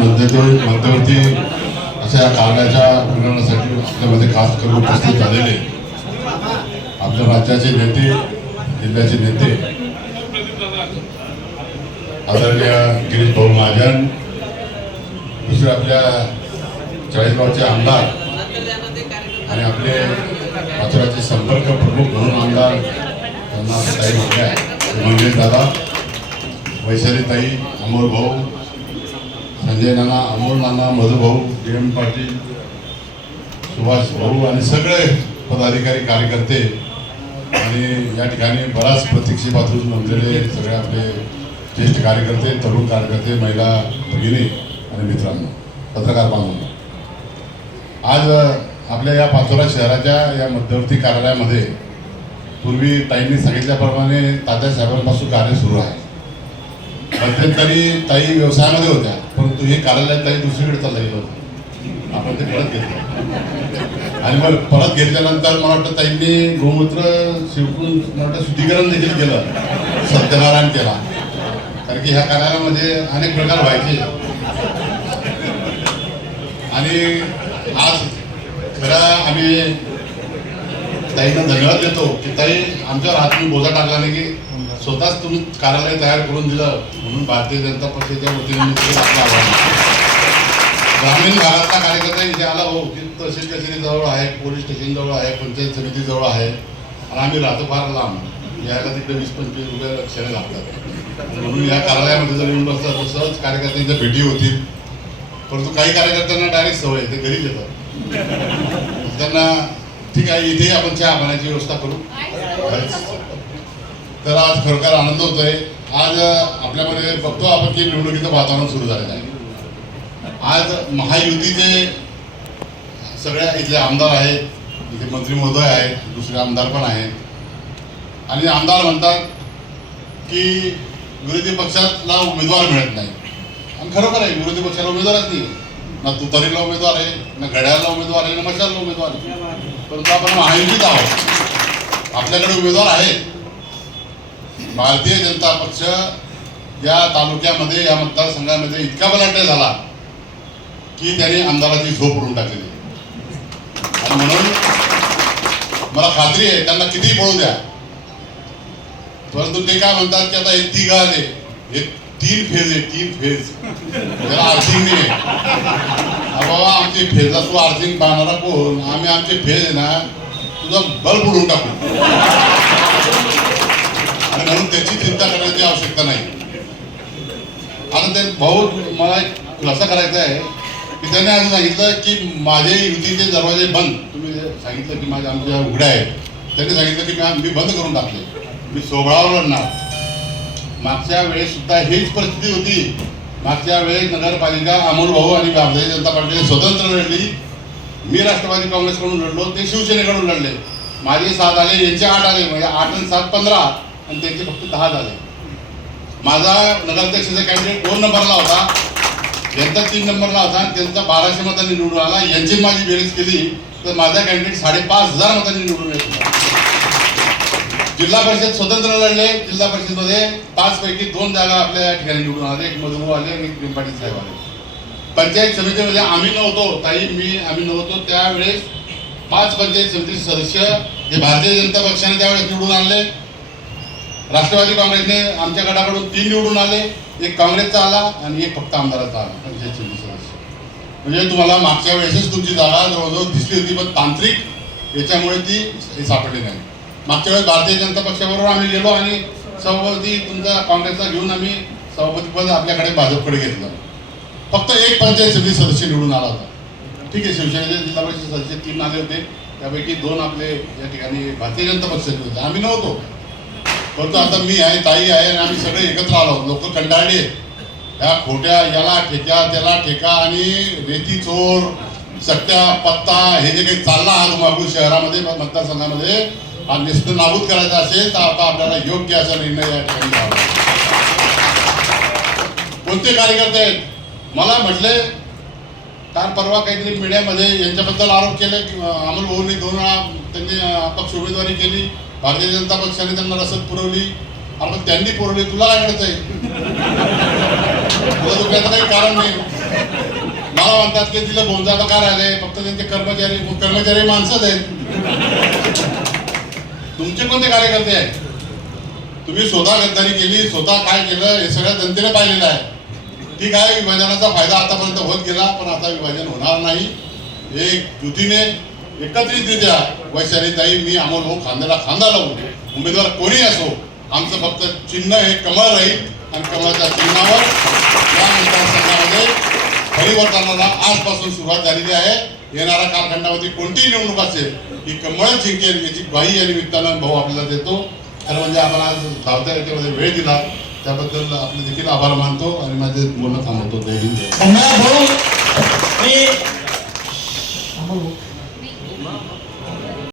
मध्यवर्ती अशा कार्याच्या निर्माणासाठी आपल्यामध्ये खास करून उपस्थित झालेले आपल्या राज्याचे नेते, जिल्ह्याचे नेते आदरणीय गिरीश भाऊ महाजन, दुसरे आपल्या चाळीसगावचे आमदार आणि आपले पाचोऱ्याचे संपर्क प्रमुख म्हणून आमदार त्यांना ताई म्हटल्या मंगेश दादा, वैशाली ताई, अमोल भाऊ, संजय नाना, अमोल नाना, मधु भाऊ, DM पाटील, सुभाष भाऊ आणि सगळे पदाधिकारी, कार्यकर्ते आणि या ठिकाणी बराच प्रतीक्षेपासून जमलेले सगळे आपले ज्येष्ठ कार्यकर्ते, तरुण कार्यकर्ते, महिला भगिनी आणि मित्रांनो, पत्रकार बांधवांनो, आज आपल्या या पाचोरा शहराच्या या मध्यवर्ती कार्यालयामध्ये पूर्वी ताईंनी सांगितल्याप्रमाणे तात्यासाहेबांपासून कार्य सुरू आहे. मध्यंतरी ताई व्यवसायामध्ये होत्या, परंतु हे कार्यालय ताई दुसरीकडे चाललं गेलं होतं. आपण ते परत घेतलं आणि मग परत घेतल्यानंतर मला वाटतं ताईंनी गोमूत्र शिवकून मला वाटतं शुद्धीकरण देखील केलं, सत्यनारायण केला. कारण की ह्या कार्यालयामध्ये अनेक प्रकार व्हायचे आणि आज खरं आम्ही ताईंना धन्यवाद देतो की ताई आमच्यावर हातून बोजा टाकला नाही की स्वतःच तुम्ही कार्यालय तयार करून दिलं, म्हणून भारतीय जनता पक्षाच्या वतीने मी आपलं आव्हान. ग्रामीण भागातला कार्यकर्ता इथे आला हो की तहसील कचेरी जवळ आहे, पोलीस स्टेशन जवळ आहे, पंचायत समिती जवळ आहे आणि आम्ही राहतो फार लांब, यायला तिकडे 20-25 रुपये लक्षणे लागतात. म्हणून या कार्यालयामध्ये जर येऊन बसतात तर सहज कार्यकर्त्यांच्या भेटी होतील. परंतु काही कार्यकर्त्यांना डायरेक्ट सवय, ते घरीच येतात. त्यांना ठीक आहे, इथे आपण चहा पाण्याची व्यवस्था करू. तर आज खरोखर आनंद होतोय. आज आपल्यामध्ये बघतो आपण की निवडणुकीचं वातावरण सुरू झालेलं आहे. आज महायुतीचे सगळ्या इथले आमदार आहेत, इथे मंत्री महोदय आहेत, दुसरे आमदार पण आहेत आणि आमदार म्हणतात की विरोधी पक्षाला उमेदवार मिळत नाही. आणि खरोखर आहे, विरोधी पक्षाला उमेदवारच नाही. ना तुतारीला उमेदवार आहे, ना घड्याळाला उमेदवार आहे, ना मशालला उमेदवार आहे. परंतु आपण महायुतीत आहोत, आपल्याकडे उमेदवार आहेत. भारतीय जनता पक्ष या तालुक्यामध्ये, या मतदारसंघामध्ये इतका बलाढ्य झाला की त्याने आमदाराची झोप उडून टाकली. आणि म्हणून मला खात्री आहे त्यांना किती पळू द्या, परंतु ते काय म्हणतात की आता हे तिघ आले, हे 3 फेज आहे, 3 फेज, त्याला आर्थिंग नाही आहे. बाबा आमची फेजला तू आर्थिंग पाहणारा कोण? आम्ही आमचे फेज आहे ना तुझा बल्ब उडून टाकू आणि म्हणून त्याची चिंता करण्याची आवश्यकता नाही. आता ते भाऊ मला एक खुलासा करायचा आहे की त्याने असं सांगितलं की माझे युतीचे दरवाजे बंद. तुम्ही सांगितलं की माझ्या आमच्या उघड्या आहेत, त्यांनी सांगितलं की मी बंद करून टाकले, मी सोबळावर लढणार. मागच्या वेळेस सुद्धा हीच परिस्थिती होती. मागच्या वेळेस नगरपालिका अमोल भाऊ आणि भारतीय जनता पार्टीने स्वतंत्र लढली. मी राष्ट्रवादी काँग्रेसकडून लढलो, ते शिवसेनेकडून लढले. माझे 7 आले, यांचे 8 आले, म्हणजे 8 आणि 7 15 आणि त्यांचे फक्त 10 झाले. माझा नगराध्यक्षाचा कॅन्डिडेट 2 नंबरला होता, यांचा 3 नंबरला होता आणि त्यांचा 1200 मतांनी निवडून आला. यांची माझी बेरीज केली तर माझा कॅन्डिडेट 5,500 मतांनी निवडून येत होता. जिल्हा परिषद स्वतंत्र लढले, जिल्हा परिषदमध्ये 5 पैकी 2 जागा आपल्या या ठिकाणी निवडून आले, एक मधुभाऊ आले आणि एक पाटील साहेब आले. पंचायत समितीमध्ये आम्ही नव्हतो, ताई आम्ही नव्हतो, त्यावेळेस 5 पंचायत समितीचे सदस्य हे भारतीय जनता पक्षाने त्यावेळेस निवडून आणले. राष्ट्रवादी काँग्रेसने आमच्या गटाकडून 3 निवडून आले, एक काँग्रेसचा आला आणि एक फक्त आमदाराचा आला पंचायत समिती सदस्य. म्हणजे तुम्हाला मागच्या वेळेसच तुमची जागा जवळजवळ दिसली होती, पण तांत्रिक याच्यामुळे ती सापडली नाही. मागच्या वेळेस भारतीय जनता पक्षाबरोबर आम्ही गेलो आणि सभापती तुमचा काँग्रेसचा घेऊन आम्ही सभापतीपद आपल्याकडे भाजपकडे घेतलं. फक्त एक पंचायत समिती सदस्य निवडून आला होता. ठीक आहे, शिवसेनेचे जिल्हा परिषद सदस्य 3 आले होते, त्यापैकी 2 आपले या ठिकाणी भारतीय जनता पक्षाचे होते, आम्ही नव्हतो. परंतु आता मी आहे, ताई आहे आणि आम्ही सगळे एकत्र आलो. लोक कंटाळले ह्या खोट्या, याला ठेक्या त्याला ठेका आणि रेती चोर, सट्ट्या पत्ता, हे जे काही चालला हा धुमाकूळ शहरामध्ये मतदारसंघामध्ये हा निष्ठ नाबूद करायचा असेल तर आता आपल्याला योग्य असा निर्णय या ठिकाणी घ्यावा. कोणते कार्यकर्ते आहेत? मला म्हटले काल परवा काहीतरी मीडियामध्ये यांच्याबद्दल आरोप केले. अमोल भाऊंनी 2 वेळा त्यांनी अपक्ष उमेदवारी केली, भारतीय जनता पक्षाने त्यांना रसद पुरवली. आपण त्यांनी पुरवली, तुला काय कळतंय? तुला दुखण्याचं काही कारण नाही. मला म्हणतात की तिला बोंजाला का राहिले, फक्त त्यांचे कर्मचारी माणसंच आहेत. तुमचे कोणते कार्यकर्ते आहेत? तुम्ही स्वतः गद्दारी केली, स्वतः काय केलं हे सगळ्या जनतेने पाहिलेलं आहे. ठीक आहे, विभाजनाचा फायदा आतापर्यंत होत गेला, पण आता विभाजन होणार नाही. एक युतीने एकत्रितरित्या वैशालीताई, मी, अमोल भाऊ खांद्याला खांदा लावून उमेदवार कोणी असो, आमचं फक्त चिन्ह हे कमळ राहील आणि कमळाच्या चिन्हावर या मतदारसंघामध्ये परिवर्तनाला आजपासून सुरुवात झालेली आहे. येणाऱ्या कालखंडामध्ये कोणतीही निवडणूक असेल ही कमळ जिंकेल याची ग्वाही या निमित्तानं भाऊ आपल्याला देतो. खरं म्हणजे आपण आज धावत्या याच्यामध्ये वेळ दिला त्याबद्दल आपले देखील आभार मानतो आणि माझे बोलणं थांबवतो. जय हिंद.